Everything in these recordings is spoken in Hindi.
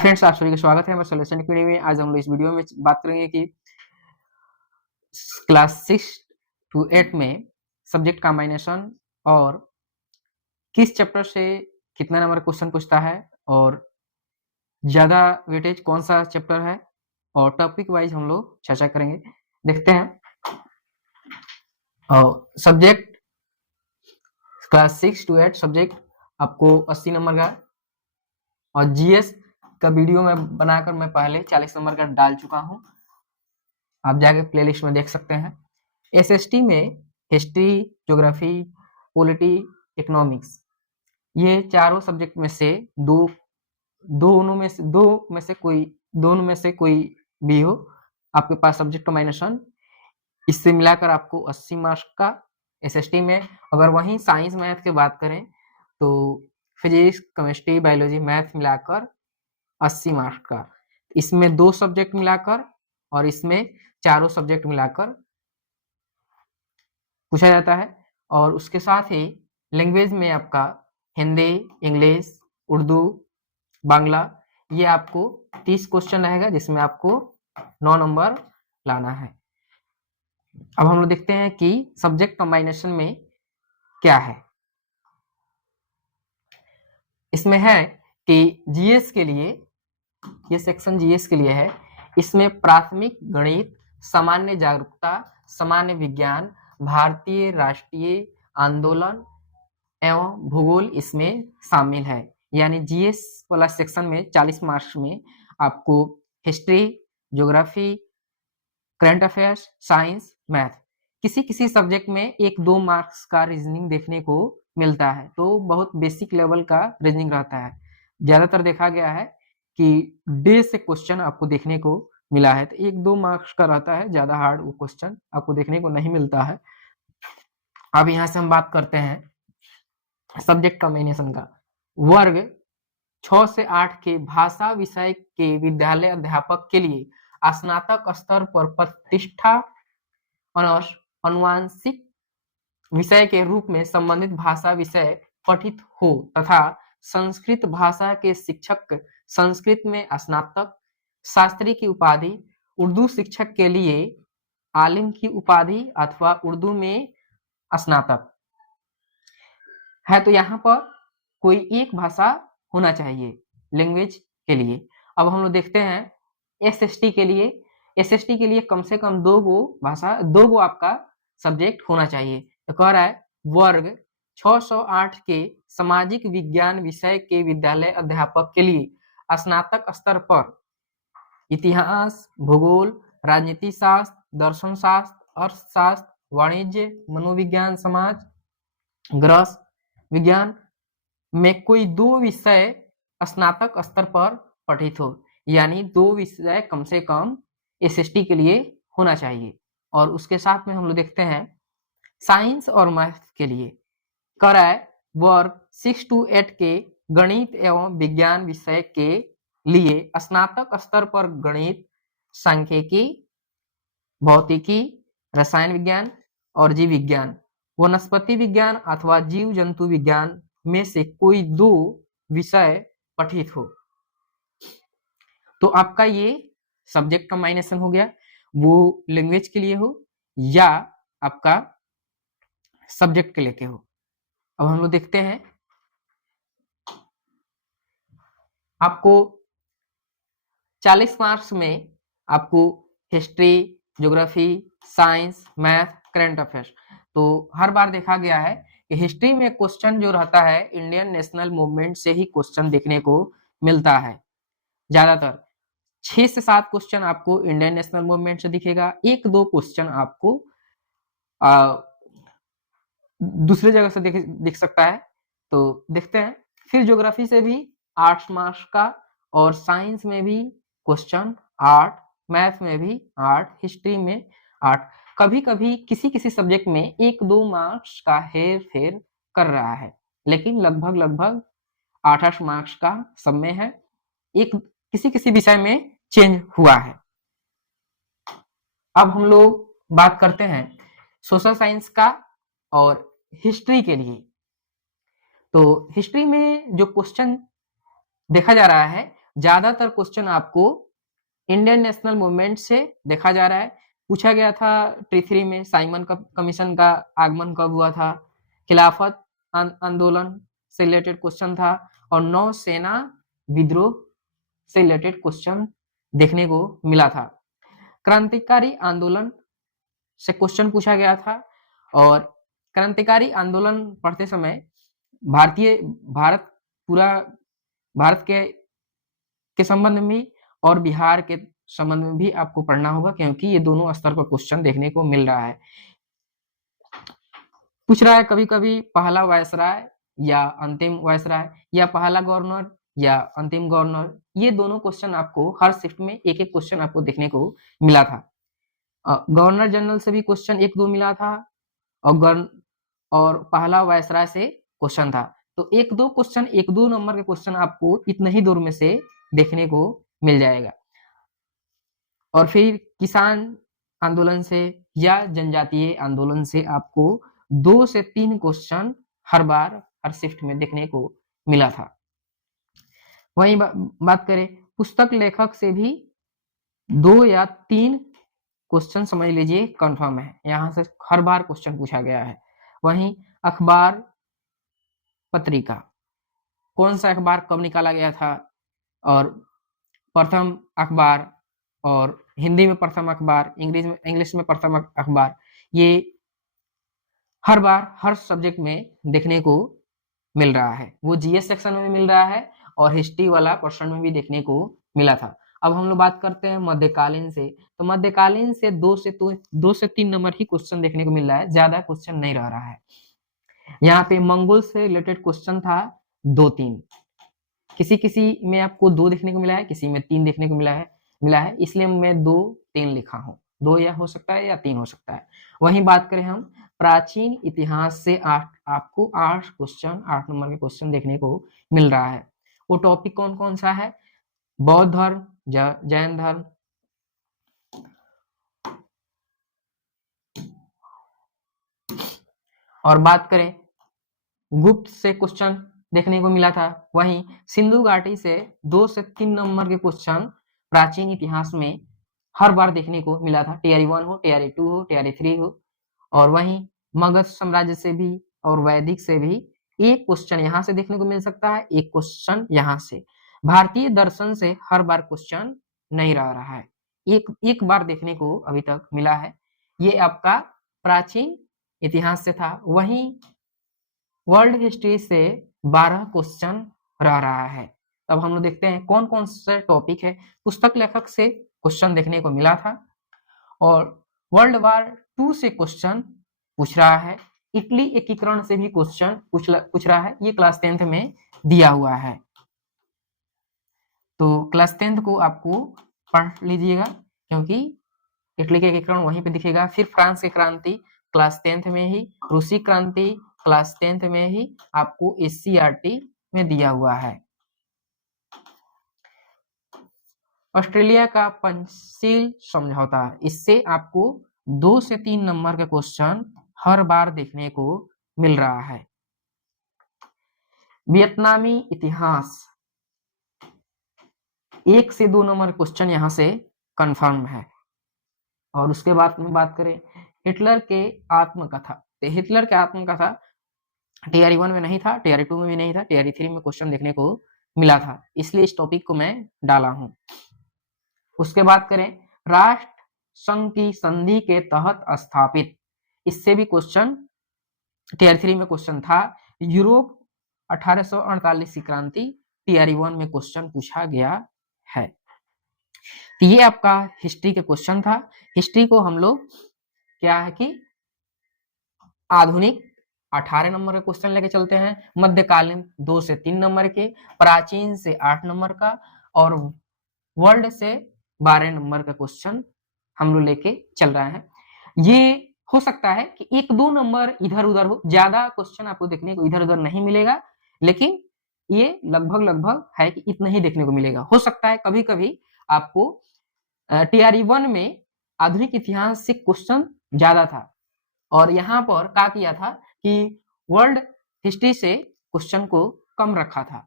फ्रेंड्स, आप सभी का स्वागत है हमारे सॉल्यूशन की वीडियो में। आज हम लोग इस वीडियो में बात करेंगे कि क्लास 6 to 8 में सब्जेक्ट कॉम्बिनेशन और किस चैप्टर से कितना नंबर क्वेश्चन पूछता है और ज्यादा वेटेज कौन सा चैप्टर है, और टॉपिक वाइज हम लोग चर्चा करेंगे। देखते हैं। और सब्जेक्ट क्लास 6 to 8 सब्जेक्ट आपको 80 नंबर का, और जीएस का वीडियो में बनाकर मैं पहले 40 नंबर का डाल चुका हूं, आप जाके प्लेलिस्ट में देख सकते हैं। एसएसटी में हिस्ट्री, ज्योग्राफी, पॉलिटी, इकोनॉमिक्स, ये चारों सब्जेक्ट में से दोनों में से कोई भी हो, आपके पास सब्जेक्ट कॉम्बिनेशन, इससे मिलाकर आपको 80 मार्क्स का एसएसटी में। अगर वहीं साइंस मैथ की बात करें तो फिजिक्स, केमिस्ट्री, बायोलॉजी, मैथ मिलाकर 80 मार्क्स का। इसमें 2 सब्जेक्ट मिलाकर और इसमें चारों सब्जेक्ट मिलाकर पूछा जाता है। और उसके साथ ही लैंग्वेज में आपका हिंदी, इंग्लिश, उर्दू, बांग्ला, ये आपको 30 क्वेश्चन रहेगा, जिसमें आपको 9 नंबर लाना है। अब हम लोग देखते हैं कि सब्जेक्ट कॉम्बिनेशन में क्या है। इसमें है कि जीएस के लिए, ये सेक्शन जीएस के लिए है। इसमें प्राथमिक गणित, सामान्य जागरूकता, सामान्य विज्ञान, भारतीय राष्ट्रीय आंदोलन एवं भूगोल इसमें शामिल है। यानी जीएस वाला सेक्शन में 40 मार्क्स में आपको history, geography, current affairs, science, math, किसी सब्जेक्ट में 1-2 मार्क्स का रीजनिंग देखने को मिलता है, तो बहुत बेसिक लेवल का रीजनिंग रहता है। ज्यादातर देखा गया है कि डे से क्वेश्चन आपको देखने को मिला है, तो 1-2 मार्क्स का रहता है, ज्यादा हार्ड वो क्वेश्चन आपको देखने को नहीं मिलता है। अब यहाँ से हम बात करते हैं सब्जेक्ट कॉम्बिनेशन का। वर्ग 6 से 8 के भाषा विषय के विद्यालय अध्यापक के लिए स्नातक स्तर पर प्रतिष्ठा अनुवांशिक विषय के रूप में संबंधित भाषा विषय पठित हो तथा संस्कृत भाषा के शिक्षक संस्कृत में स्नातक, शास्त्री की उपाधि, उर्दू शिक्षक के लिए आलिम की उपाधि अथवा उर्दू में स्नातक है, तो यहाँ पर कोई एक भाषा होना चाहिए लैंग्वेज के लिए। अब हम लोग देखते हैं एसएसटी के लिए। एसएसटी के लिए कम से कम 2 गो आपका सब्जेक्ट होना चाहिए। तो कह रहा है वर्ग 608 के सामाजिक विज्ञान विषय के विद्यालय अध्यापक के लिए स्नातक स्तर पर इतिहास, भूगोल, राजनीति शास्त्र, दर्शन शास्त्र, अर्थशास्त्र, वाणिज्य, मनोविज्ञान, समाज, गृह विज्ञान में कोई 2 विषय स्नातक स्तर पर पठित हो, यानी 2 विषय कम से कम एसएसटी के लिए होना चाहिए। और उसके साथ में हम लोग देखते हैं साइंस और मैथ के लिए। कर है वर्ग 6 to 8 के गणित एवं विज्ञान विषय के लिए स्नातक स्तर पर गणित, सांख्यिकी, भौतिकी, रसायन विज्ञान और जीव विज्ञान, वनस्पति विज्ञान अथवा जीव जंतु विज्ञान में से कोई 2 विषय पठित हो। तो आपका ये सब्जेक्ट कॉम्बिनेशन हो गया, वो लैंग्वेज के लिए हो या आपका सब्जेक्ट के लेके हो। अब हम लोग देखते हैं आपको 40 मार्क्स में आपको history, geography, science, math, current affairs. तो हर बार देखा गया है कि हिस्ट्री में क्वेश्चन जो रहता है इंडियन नेशनल मूवमेंट से ही क्वेश्चन देखने को मिलता है। ज्यादातर 6 से 7 क्वेश्चन आपको इंडियन नेशनल मूवमेंट से दिखेगा, 1-2 क्वेश्चन आपको दूसरे जगह से दिख सकता है। तो देखते हैं। फिर ज्योग्राफी से भी 8 मार्क्स का, और साइंस में भी क्वेश्चन 8, मैथ में भी 8, हिस्ट्री में 8। कभी कभी किसी सब्जेक्ट में 1-2 मार्क्स का हेर फेर कर रहा है, लेकिन लगभग 8 मार्क्स का सब में है, एक किसी विषय में चेंज हुआ है। अब हम लोग बात करते हैं सोशल साइंस का और हिस्ट्री के लिए। तो हिस्ट्री में जो क्वेश्चन देखा जा रहा है, ज्यादातर क्वेश्चन आपको इंडियन नेशनल मूवमेंट से देखा जा रहा है। पूछा गया था T3 में साइमन कमीशन का आगमन कब हुआ था, खिलाफत आंदोलन से रिलेटेड क्वेश्चन था, और नौसेना विद्रोह से रिलेटेड क्वेश्चन देखने को मिला था। क्रांतिकारी आंदोलन से क्वेश्चन पूछा गया था, और क्रांतिकारी आंदोलन पढ़ते समय भारत के संबंध में और बिहार के संबंध में भी आपको पढ़ना होगा, क्योंकि ये दोनों स्तर पर क्वेश्चन देखने को मिल रहा है। पूछ रहा है कभी कभी पहला वायसराय या अंतिम वायसराय, या पहला गवर्नर या अंतिम गवर्नर, ये दोनों क्वेश्चन आपको हर शिफ्ट में एक एक क्वेश्चन आपको देखने को मिला था। गवर्नर जनरल से भी क्वेश्चन 1-2 मिला था, और पहला वायसराय से क्वेश्चन था। तो 1-2 क्वेश्चन, 1-2 नंबर के क्वेश्चन आपको इतने ही दूर में से देखने को मिल जाएगा। और फिर किसान आंदोलन से या जनजातीय आंदोलन से आपको 2 से 3 क्वेश्चन हर बार हर शिफ्ट में देखने को मिला था। वहीं बात करें पुस्तक लेखक से भी 2 या 3 क्वेश्चन समझ लीजिए कंफर्म है, यहाँ से हर बार क्वेश्चन पूछा गया है। वहीं अखबार पत्रिका, कौन सा अखबार कब निकाला गया था, और प्रथम अखबार, और हिंदी में प्रथम अखबार, इंग्लिश में प्रथम अखबार, ये हर बार हर सब्जेक्ट में देखने को मिल रहा है। वो जीएस सेक्शन में भी मिल रहा है और हिस्ट्री वाला पोर्शन में भी देखने को मिला था। अब हम लोग बात करते हैं मध्यकालीन से। तो मध्यकालीन से 2 से 3 नंबर ही क्वेश्चन देखने को मिल रहा है, ज्यादा क्वेश्चन नहीं रह रहा है। यहाँ पे मंगोल से रिलेटेड क्वेश्चन था 2-3, किसी में आपको 2 देखने को मिला है, किसी में 3 देखने को मिला है, इसलिए मैं 2-3 लिखा हूँ। 2 या हो सकता है या 3 हो सकता है। वहीं बात करें हम प्राचीन इतिहास से आपको 8 क्वेश्चन, 8 नंबर के क्वेश्चन देखने को मिल रहा है। वो टॉपिक कौन कौन सा है? बौद्ध धर्म, जैन धर्म, और बात करें गुप्त से क्वेश्चन देखने को मिला था। वहीं सिंधु घाटी से 2 से 3 नंबर के क्वेश्चन प्राचीन इतिहास में हर बार देखने को मिला था, टीआरई 1 हो, टीआरई 2 हो, टीआरई 3 हो। और वहीं मगध साम्राज्य से भी और वैदिक से भी एक क्वेश्चन यहाँ से देखने को मिल सकता है, एक क्वेश्चन यहाँ से। भारतीय दर्शन से हर बार क्वेश्चन नहीं रहा है, एक बार देखने को अभी तक मिला है, ये आपका प्राचीन इतिहास से था। वहीं वर्ल्ड हिस्ट्री से 12 क्वेश्चन रह रहा है। तब हम लोग देखते हैं कौन कौन से टॉपिक है। पुस्तक लेखक से क्वेश्चन देखने को मिला था, और वर्ल्ड वार 2 से क्वेश्चन पूछ रहा है। इटली एकीकरण से भी क्वेश्चन पूछ रहा है, ये क्लास 10th में दिया हुआ है। तो क्लास 10th को आपको पढ़ लीजिएगा, क्योंकि इटली के एकीकरण वहीं पे दिखेगा। फिर फ्रांस की क्रांति क्लास 10th में ही, रूसी क्रांति क्लास 10th में ही आपको SCERT में दिया हुआ है। ऑस्ट्रेलिया का पंचशील समझौता, इससे आपको 2 से 3 नंबर के क्वेश्चन हर बार देखने को मिल रहा है। वियतनामी इतिहास 1 से 2 नंबर क्वेश्चन यहाँ से कंफर्म है। और उसके बाद में बात करें हिटलर के आत्मकथा, तो हिटलर के आत्मकथा टीआरई 1 में नहीं था, टीआरई 2 में भी नहीं था, टीआरई 3 में क्वेश्चन देखने को मिला था, इसलिए इस टॉपिक को मैं डाला हूं। उसके बाद करें राष्ट्र संघ की संधि के तहत स्थापित, इससे भी क्वेश्चन टीआरई 3 में क्वेश्चन था। यूरोप 1848 की क्रांति टीआरई 1 में क्वेश्चन पूछा गया है। तो ये आपका हिस्ट्री के क्वेश्चन था। हिस्ट्री को हम लोग क्या है कि आधुनिक 18 नंबर का क्वेश्चन लेके चलते हैं, मध्यकालीन 2 से 3 नंबर के, प्राचीन से 8 नंबर का, और वर्ल्ड से 12 नंबर का क्वेश्चन हम लोग लेके चल रहे हैं। ये हो सकता है कि 1-2 नंबर इधर उधर हो, ज्यादा क्वेश्चन आपको देखने को इधर उधर नहीं मिलेगा, लेकिन ये लगभग है कि इतना ही देखने को मिलेगा। हो सकता है कभी कभी आपको टीआरई 1 में आधुनिक इतिहास से क्वेश्चन ज्यादा था, और यहाँ पर क्या किया था कि वर्ल्ड हिस्ट्री से क्वेश्चन को कम रखा था।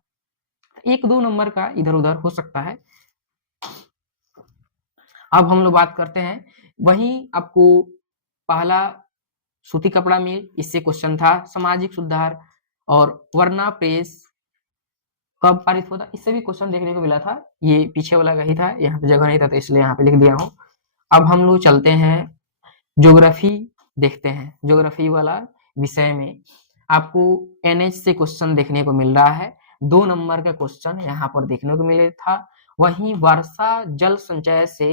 1-2 नंबर का इधर उधर हो सकता है। अब हम लोग बात करते हैं, वहीं आपको पहला सूती कपड़ा मिल, इससे क्वेश्चन था सामाजिक सुधार, और वर्ना प्रेस कब पारित हुआ था, इससे भी क्वेश्चन देखने को मिला था। ये पीछे वाला का ही था, यहाँ पे जगह नहीं था तो इसलिए यहाँ पे लिख दिया हूँ। अब हम लोग चलते हैं ज्योग्राफी देखते हैं। ज्योग्राफी वाला विषय में आपको एनएच से क्वेश्चन देखने को मिल रहा है, 2 नंबर का क्वेश्चन यहाँ पर देखने को मिले था। वहीं वर्षा जल संचय से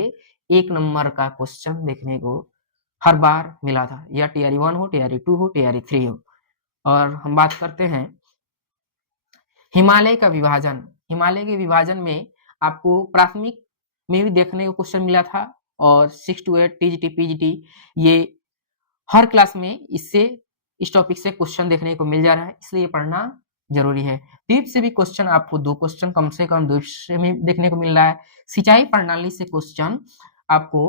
1 नंबर का क्वेश्चन देखने को हर बार मिला था, या टीआरई 1 हो, टीआरई 2 हो, टीआरई 3 हो। और हम बात करते हैं हिमालय का विभाजन। हिमालय के विभाजन में आपको प्राथमिक में भी देखने को क्वेश्चन मिला था, और 6 to 8 टीजीटी पीजीटी ये हर क्लास में इससे इस टॉपिक से क्वेश्चन देखने को मिल जा रहा है, इसलिए पढ़ना जरूरी है। द्वीप से भी क्वेश्चन आपको 2 क्वेश्चन कम से कम द्वीप से में देखने को मिल रहा है। सिंचाई प्रणाली से क्वेश्चन आपको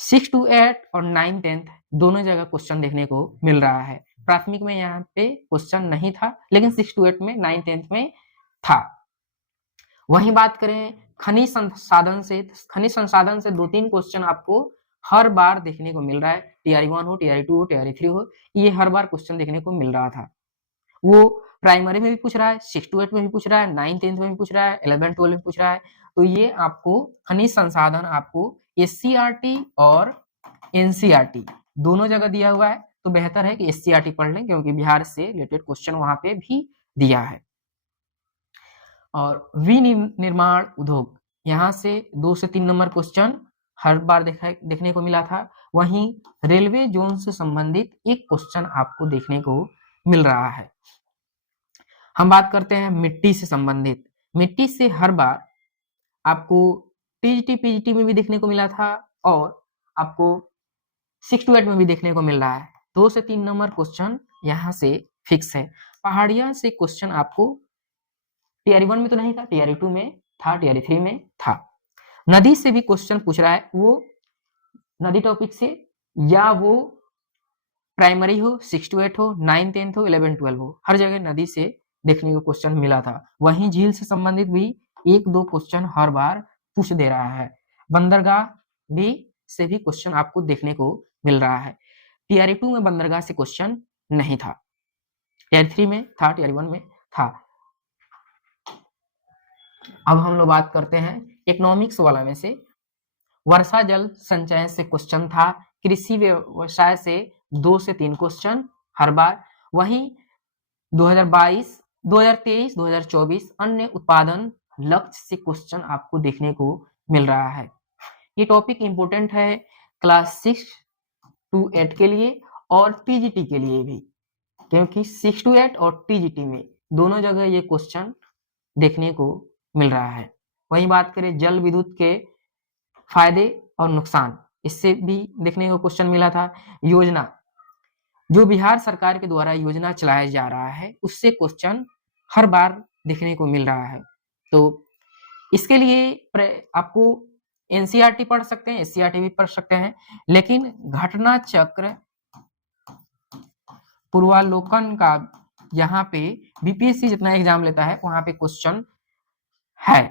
6 to 8 और 9 10 दोनों जगह क्वेश्चन देखने को मिल रहा है। प्राथमिक में यहाँ पे क्वेश्चन नहीं था, लेकिन 6 to 8 में 9 10 में था। वहीं बात करें खनिज संसाधन से 2-3 क्वेश्चन आपको हर बार देखने को मिल रहा है, टीआरई 1 हो, टीआरई 2 हो, टीआरई 3 हो, ये हर बार क्वेश्चन देखने को मिल रहा था। वो प्राइमरी में भी पूछ रहा है, 6 to 8 में भी पूछ रहा है, 9 10 में भी पूछ रहा है, 11 12 में पूछ रहा है। तो ये आपको खनिज संसाधन आपको एससीईआरटी और एनसीईआरटी दोनों जगह दिया हुआ है, तो बेहतर है कि एससीईआरटी पढ़ लें, क्योंकि बिहार से रिलेटेड क्वेश्चन वहां पे भी दिया है। और विनिर्माण उद्योग, यहाँ से 2 से 3 नंबर क्वेश्चन हर बार देखने को मिला था। वहीं रेलवे जोन से संबंधित एक क्वेश्चन आपको देखने को मिल रहा है। हम बात करते हैं मिट्टी से संबंधित। मिट्टी से हर बार आपको टीजीटी पीजीटी में भी देखने को मिला था, और आपको 6 to 8 में भी देखने को मिल रहा है। 2 से 3 नंबर क्वेश्चन यहाँ से फिक्स है। पहाड़ियां से क्वेश्चन आपको टीआरई 1 में तो नहीं था, टीआरई 2 में था, टीआरई 3 में था। नदी से भी क्वेश्चन पूछ रहा है, वो नदी टॉपिक से, या वो प्राइमरी हो, 6 to 8 हो, 9 10 हो, 11 12 हो, हर जगह नदी से देखने को क्वेश्चन मिला था। वहीं झील से संबंधित भी 1-2 क्वेश्चन हर बार पूछ दे रहा है। बंदरगाह भी से भी क्वेश्चन आपको देखने को मिल रहा है। टीआरई 2 में बंदरगाह से क्वेश्चन नहीं था, टीआरई 3 में था, टीआरई 1 में था। अब हम लोग बात करते हैं इकोनॉमिक्स वाला में से वर्षा जल संचयन से क्वेश्चन था। कृषि व्यवसाय से 2 से 3 क्वेश्चन हर बार। वहीं 2022, 2023, 2024 अन्य उत्पादन लक्ष्य से क्वेश्चन आपको देखने को मिल रहा है। ये टॉपिक इंपोर्टेंट है क्लास 6 to 8 के लिए और टीजीटी के लिए भी, क्योंकि 6 to 8 और टीजीटी में दोनों जगह ये क्वेश्चन देखने को मिल रहा है। वहीं बात करें जल विद्युत के फायदे और नुकसान, इससे भी देखने को क्वेश्चन मिला था। योजना, जो बिहार सरकार के द्वारा योजना चलाया जा रहा है, उससे क्वेश्चन हर बार देखने को मिल रहा है। तो इसके लिए आपको एनसीईआरटी पढ़ सकते हैं, एससीईआरटी भी पढ़ सकते हैं, लेकिन घटना चक्र पूर्वालोकन का यहाँ पे बीपीएससी जितना एग्जाम लेता है वहां पे क्वेश्चन है,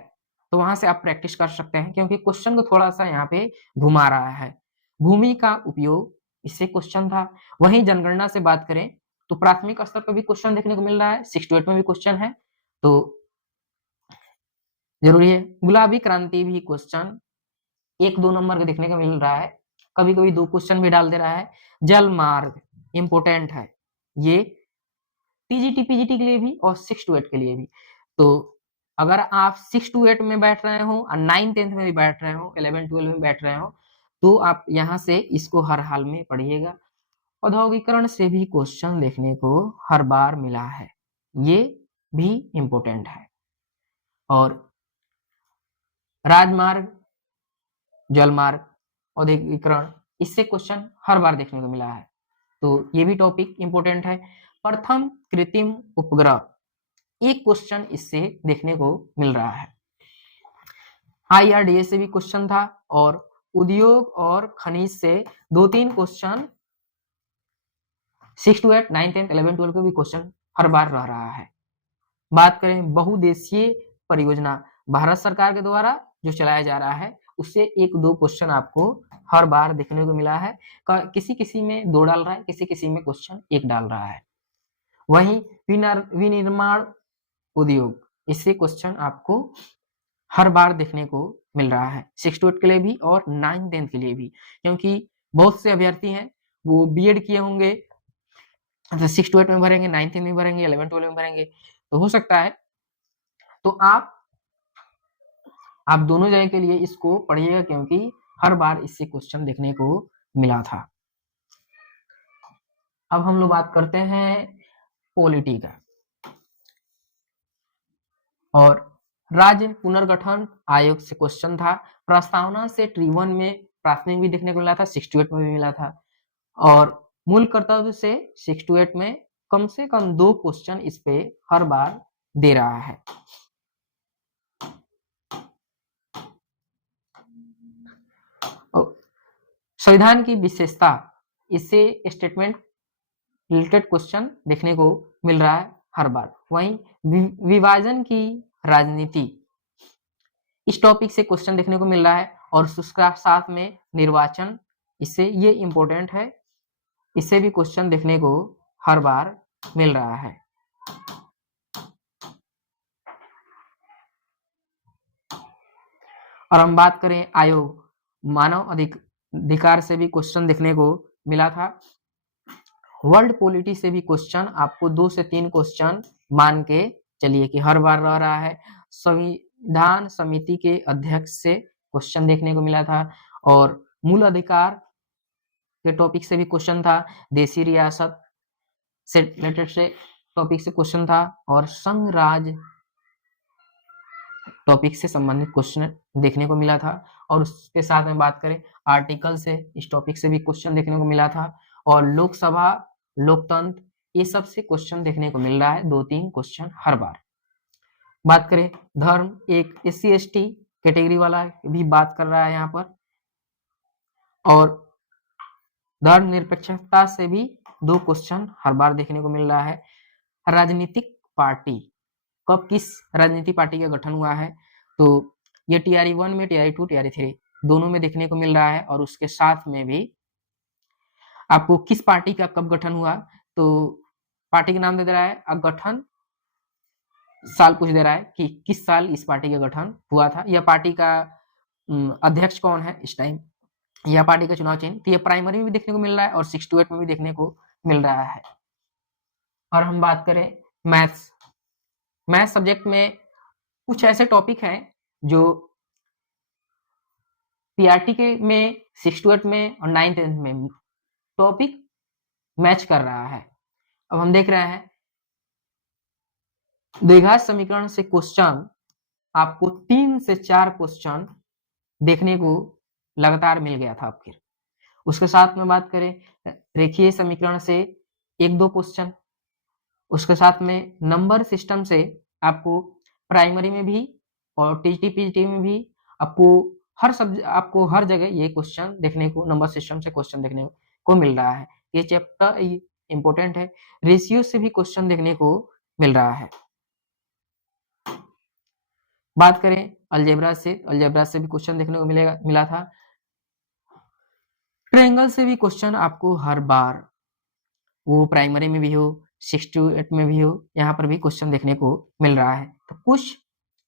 तो वहां से आप प्रैक्टिस कर सकते हैं, क्योंकि क्वेश्चन को थोड़ा सा यहाँ पे घुमा रहा है। भूमि का उपयोग, इससे क्वेश्चन था। वहीं जनगणना से बात करें तो प्राथमिक स्तर पर भी क्वेश्चन देखने को मिल रहा है, 6 to 8 में भी क्वेश्चन है, तो जरूरी है। गुलाबी क्रांति भी क्वेश्चन 1-2 नंबर का देखने को मिल रहा है, कभी कभी 2 क्वेश्चन भी डाल दे रहा है। जल मार्ग इंपोर्टेंट है, ये टीजीटी पीजीटी के लिए भी और 6 to 8 के लिए भी। तो अगर आप 6 to 8 में बैठ रहे हो और 9 10 में भी बैठ रहे हो, 11 12 में बैठ रहे हो, तो आप यहाँ से इसको हर हाल में पढ़िएगा। औद्योगिकरण से भी क्वेश्चन देखने को हर बार मिला है, ये भी इंपोर्टेंट है। और राजमार्ग, जलमार्ग, औद्योगिकरण, इससे क्वेश्चन हर बार देखने को मिला है, तो ये भी टॉपिक इंपोर्टेंट है। प्रथम कृत्रिम उपग्रह, एक क्वेश्चन इससे देखने को मिल रहा है। आईआरडीए से भी क्वेश्चन था, और उद्योग और खनिज से 2-3 क्वेश्चन 6 to 8, 9 10, 11 12 के भी क्वेश्चन हर बार रह रहा है। बात करें बहुउद्देशीय परियोजना भारत सरकार के द्वारा जो चलाया जा रहा है, उससे 1-2 क्वेश्चन आपको हर बार देखने को मिला है। किसी किसी में 2 डाल रहा है, किसी किसी में क्वेश्चन 1 डाल रहा है। वहीं विनिर्माण उद्योग, इससे क्वेश्चन आपको हर बार देखने को मिल रहा है, 6 to 8 के लिए भी और 9th 10th के लिए भी, क्योंकि बहुत से अभ्यर्थी हैं वो बीएड किए होंगे, तो 6 to 8 में भरेंगे, 9th 10th में भरेंगे, 11 12 में भरेंगे, तो हो सकता है तो आप दोनों जगह के लिए इसको पढ़िएगा, क्योंकि हर बार इससे क्वेश्चन देखने को मिला था। अब हम लोग बात करते हैं पॉलिटी का, और राज्य पुनर्गठन आयोग से क्वेश्चन था। प्रस्तावना से T1 में प्राथमिक भी देखने को मिला था, 6 to 8 में भी मिला था, और मूल कर्तव्य से 6 to 8 में कम से कम 2 क्वेश्चन इस पे हर बार दे रहा है। संविधान की विशेषता, इससे स्टेटमेंट रिलेटेड क्वेश्चन देखने को मिल रहा है हर बार। वहीं विभाजन की राजनीति, इस टॉपिक से क्वेश्चन देखने को मिल रहा है, और उसका साथ में निर्वाचन, इससे ये इंपॉर्टेंट है, इससे भी क्वेश्चन देखने को हर बार मिल रहा है। और हम बात करें आयोग, मानव अधिकार से भी क्वेश्चन देखने को मिला था। वर्ल्ड पॉलिटी से भी क्वेश्चन आपको 2 से 3 क्वेश्चन मान के चलिए कि हर बार रह रहा है। संविधान समिति के अध्यक्ष से क्वेश्चन देखने को मिला था, और मूल अधिकार के टॉपिक से भी क्वेश्चन था, देशी रियासत से रिलेटेड से टॉपिक से क्वेश्चन था, और संघ राज टॉपिक से संबंधित क्वेश्चन देखने को मिला था। और उसके साथ में बात करें आर्टिकल से, इस टॉपिक से भी क्वेश्चन देखने को मिला था, और लोकसभा, लोकतंत्र, ये सब से क्वेश्चन देखने को मिल रहा है, 2-3 क्वेश्चन हर बार। बात करें धर्म, एक SC ST कैटेगरी वाला भी बात कर रहा है यहाँ पर, और धर्मनिरपेक्षता से भी 2 क्वेश्चन हर बार देखने को मिल रहा है। राजनीतिक पार्टी, कब किस राजनीतिक पार्टी का गठन हुआ है, तो ये TRE 1 में, TRE 2, TRE 3 दोनों में देखने को मिल रहा है, और उसके साथ में भी आपको किस पार्टी का कब गठन हुआ, तो पार्टी का नाम दे रहा है, गठन साल पूछ दे रहा है कि किस साल इस पार्टी का गठन हुआ था, यह पार्टी का अध्यक्ष कौन है इस टाइम, यह पार्टी का चुनाव चिन्ह, तो ये प्राइमरी में भी देखने को मिल रहा है, और 6 to 8 में भी देखने को मिल रहा है। और हम बात करें मैथ्स सब्जेक्ट में कुछ ऐसे टॉपिक हैं जो PRT के में, 6 to 8 में और 9th 10th में टॉपिक मैच कर रहा है। अब हम देख रहे हैं द्विघात समीकरण से क्वेश्चन आपको 3 से 4 क्वेश्चन देखने को लगातार मिल गया था। फिर उसके साथ में बात करें रेखीय समीकरण से 1-2 क्वेश्चन, उसके साथ में नंबर सिस्टम से आपको प्राइमरी में भी और TGT PGT में भी आपको हर जगह ये क्वेश्चन देखने को, नंबर सिस्टम से क्वेश्चन देखने को मिल रहा है। ये चैप्टर इंपॉर्टेंट है। रेशियो से भी क्वेश्चन देखने को मिल रहा है। बात करें अलजेब्रा से भी क्वेश्चन देखने को मिला था। ट्रायंगल से भी क्वेश्चन आपको हर बार, वो प्राइमरी में भी हो, 6 to 8 में भी हो, यहाँ पर भी क्वेश्चन देखने को मिल रहा है। तो कुछ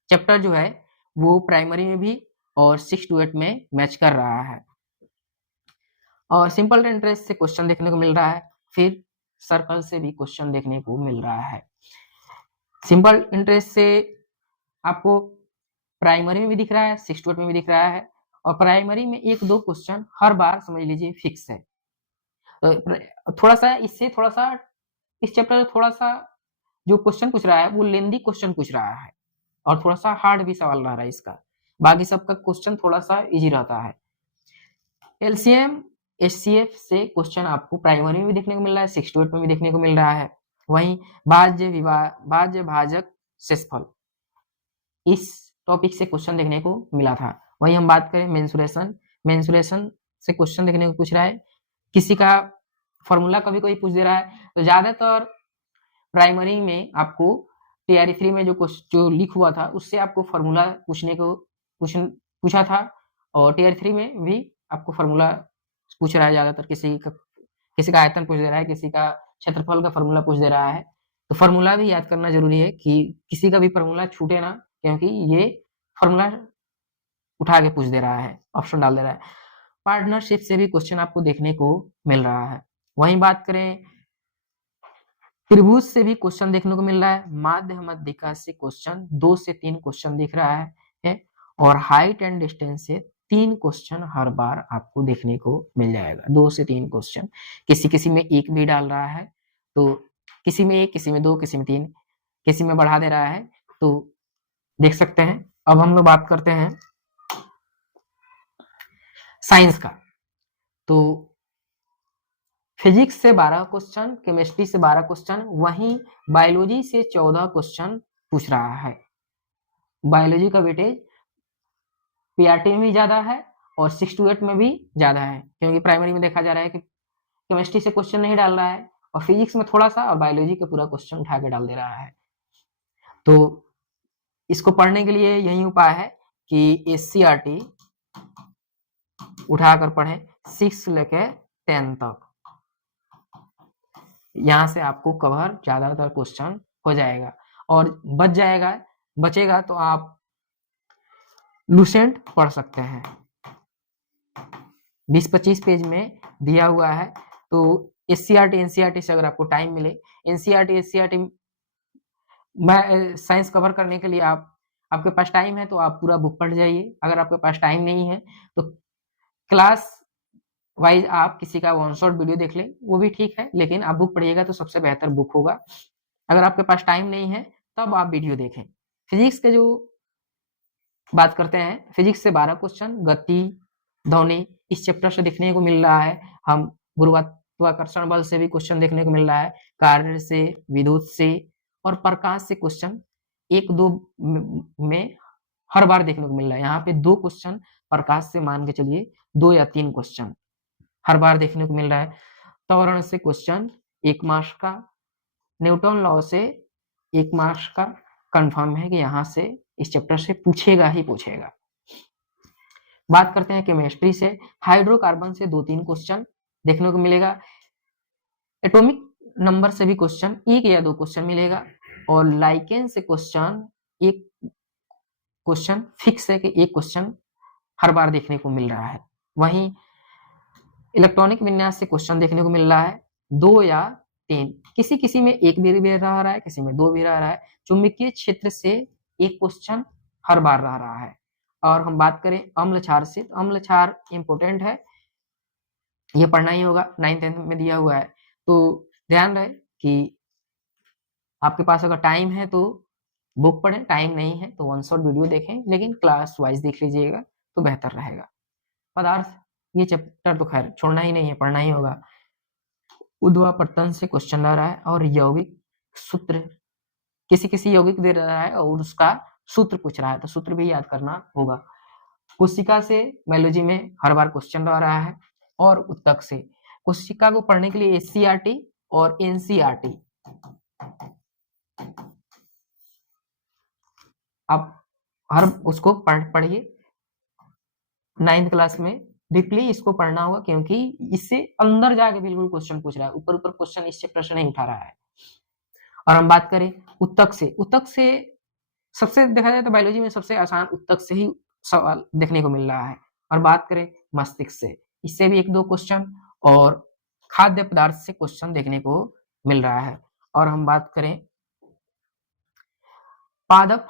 चैप्टर जो है वो प्राइमरी में भी और 6 to 8 में मैच कर रहा है। और सिंपल इंटरेस्ट से क्वेश्चन देखने को मिल रहा है, फिर सर्कल से भी क्वेश्चन देखने को मिल रहा है। सिंपल इंटरेस्ट से आपको प्राइमरी में भी दिख रहा है, 6 to 8 में भी दिख रहा है, और प्राइमरी में 1-2 क्वेश्चन हर बार समझ लीजिए फिक्स है। तो थोड़ा सा इस चैप्टर थोड़ा सा जो क्वेश्चन पूछ रहा है वो लेंदी क्वेश्चन पूछ रहा है, और थोड़ा सा हार्ड भी सवाल रह रहा है इसका। बाकी सबका क्वेश्चन थोड़ा सा इजी रहता है। LCM HCF से क्वेश्चन आपको प्राइमरी में भी देखने को मिल रहा है, 6 to 8 में भी देखने को मिल रहा है। वहीं भाज्य भाजक शेषफल, इस टॉपिक से क्वेश्चन देखने को मिला था। वहीं हम बात करें मेंसुरेशन से क्वेश्चन देखने को पूछ रहा है। किसी का फॉर्मूला कभी कोई पूछ दे रहा है, तो ज्यादातर प्राइमरी में आपको तैयारी 3 में जो लीक हुआ था उससे आपको फॉर्मूला पूछा था, और तैयारी 3 में भी आपको फॉर्मूला पूछ रहा है ज़्यादातर। किसी का आयतन पूछ दे रहा है, किसी का क्षेत्रफल का फॉर्मूला पूछ दे रहा है, तो फॉर्मूला भी याद करना जरूरी है कि किसी का भी फॉर्मूला छूटे ना, क्योंकि ये फॉर्मूला उठा के पूछ दे रहा है, ऑप्शन डाल दे रहा है। पार्टनरशिप से भी क्वेश्चन आपको देखने को मिल रहा है। वहीं बात करें त्रिभुज से भी क्वेश्चन देखने को मिल रहा है। माध्य मध्यिका से क्वेश्चन 2 से 3 क्वेश्चन दिख रहा है, और हाइट एंड डिस्टेंस से 3 क्वेश्चन हर बार आपको देखने को मिल जाएगा। 2 से 3 क्वेश्चन, किसी में एक भी डाल रहा है, तो किसी में 1, किसी में 2, किसी में 3, किसी में बढ़ा दे रहा है, तो देख सकते हैं। अब हम लोग बात करते हैं साइंस का। तो फिजिक्स से 12 क्वेश्चन, केमिस्ट्री से 12 क्वेश्चन, वहीं बायोलॉजी से 14 क्वेश्चन पूछ रहा है। बायोलॉजी का वेटेज पीआरटी में भी ज्यादा है और 6 to 8 में भी ज्यादा है, क्योंकि प्राइमरी में देखा जा रहा है कि केमिस्ट्री से क्वेश्चन नहीं डाल रहा है, और फिजिक्स में थोड़ा सा, और बायोलॉजी का पूरा क्वेश्चन उठा के डाल दे रहा है। तो इसको पढ़ने के लिए यही उपाय है कि एससीईआरटी उठाकर पढ़ें 6 से लेकर 10 तक। यहाँ से आपको कवर ज्यादातर क्वेश्चन हो जाएगा, और बचेगा तो आप लूसेंट पढ़ सकते हैं। 20-25 पेज में दिया हुआ है। तो एससीईआरटी एनसीईआरटी से अगर आपको टाइम मिले, एनसीईआरटी मैं साइंस कवर करने के लिए आपके पास टाइम है तो आप पूरा बुक पढ़ जाइए। अगर आपके पास टाइम नहीं है तो क्लास वाइज आप किसी का वन शॉट वीडियो देख ले, वो भी ठीक है, लेकिन आप बुक पढ़िएगा तो सबसे बेहतर बुक होगा। अगर आपके पास टाइम नहीं है तब आप वीडियो देखें। फिजिक्स के जो बात करते हैं, फिजिक्स से 12 क्वेश्चन गति ध्वनि इस चैप्टर से देखने को मिल रहा है। हम गुरुत्वाकर्षण बल से भी क्वेश्चन देखने को मिल रहा है, कार्य से, विद्युत से और प्रकाश से क्वेश्चन 1-2 में हर बार देखने को मिल रहा है। यहाँ पे 2 क्वेश्चन प्रकाश से मान के चलिए 2 या 3 क्वेश्चन हर बार देखने को मिल रहा है। त्वरण से क्वेश्चन 1 मार्क्स का, न्यूटन लॉ से 1 मार्क्स का कंफर्म है कि यहाँ से इस चैप्टर से पूछेगा ही पूछेगा। बात करते हैं केमिस्ट्री से, हाइड्रोकार्बन से 2-3 क्वेश्चन देखने को मिलेगा। एटॉमिक नंबर से भी क्वेश्चन 1 या 2 क्वेश्चन मिलेगा, और लाइकेन से क्वेश्चन 1 क्वेश्चन फिक्स है कि 1 क्वेश्चन हर बार देखने को मिल रहा है। वहीं इलेक्ट्रॉनिक विन्यास से क्वेश्चन देखने को मिल रहा है 2 या 3, किसी में 1 भी रह रहा है, किसी में 2 भी रह रहा है। चुंबकीय क्षेत्र से 1 क्वेश्चन हर बार रह रहा है। और हम बात करें अम्ल क्षार से, तो अम्ल क्षार इंपोर्टेंट है, ये पढ़ना ही होगा, 9th-10th में दिया हुआ है। तो ध्यान रहे कि आपके पास अगर टाइम है तो बुक पढ़ें, टाइम नहीं है तो वन शॉट वीडियो देखें, लेकिन क्लास वाइज देख लीजिएगा तो बेहतर रहेगा। पदार्थ, ये चैप्टर तो खैर छोड़ना ही नहीं है, पढ़ना ही होगा। ऊर्ध्वापतन से क्वेश्चन आ रहा है, और यौगिक सूत्र, किसी यौगिक दे रहा है और उसका सूत्र पूछ रहा है, तो सूत्र भी याद करना होगा। कोशिका से बायोलॉजी में हर बार क्वेश्चन आ रहा है, और उत्तक से। कोशिका को पढ़ने के लिए एससीईआरटी और एनसीईआरटी आप हर उसको पढ़िए। 9th क्लास में डीपली इसको पढ़ना होगा, क्योंकि इससे अंदर जाके बिल्कुल क्वेश्चन पूछ रहा है, ऊपर क्वेश्चन इस चैप्टर से नहीं उठा रहा है। और हम बात करें उत्तक से सबसे देखा जाए तो बायोलॉजी में सबसे आसान उत्तक से ही सवाल देखने को मिल रहा है। और बात करें मस्तिष्क से, इससे भी 1-2 क्वेश्चन, और खाद्य पदार्थ से क्वेश्चन देखने को मिल रहा है। और हम बात करें पादप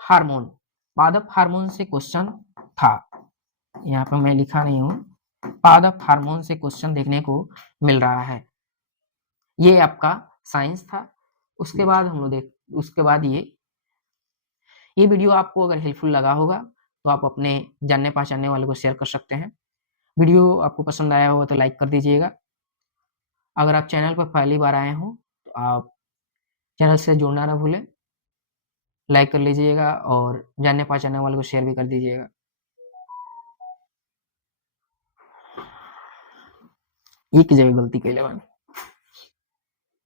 हार्मोन से क्वेश्चन था, यहाँ पर मैं लिखा नहीं हूं, पादप हार्मोन से क्वेश्चन देखने को मिल रहा है। ये आपका साइंस था। उसके बाद ये वीडियो आपको अगर हेल्पफुल लगा होगा तो आप अपने जानने पहचानने वालों को शेयर कर सकते हैं। वीडियो आपको पसंद आया होगा तो लाइक कर दीजिएगा। अगर आप चैनल पर पहली बार आए हो तो आप चैनल से जुड़ना ना भूलें, लाइक कर लीजिएगा और जानने पहचानने वालों को शेयर भी कर दीजिएगा। एक जगह गलती कैले बानी।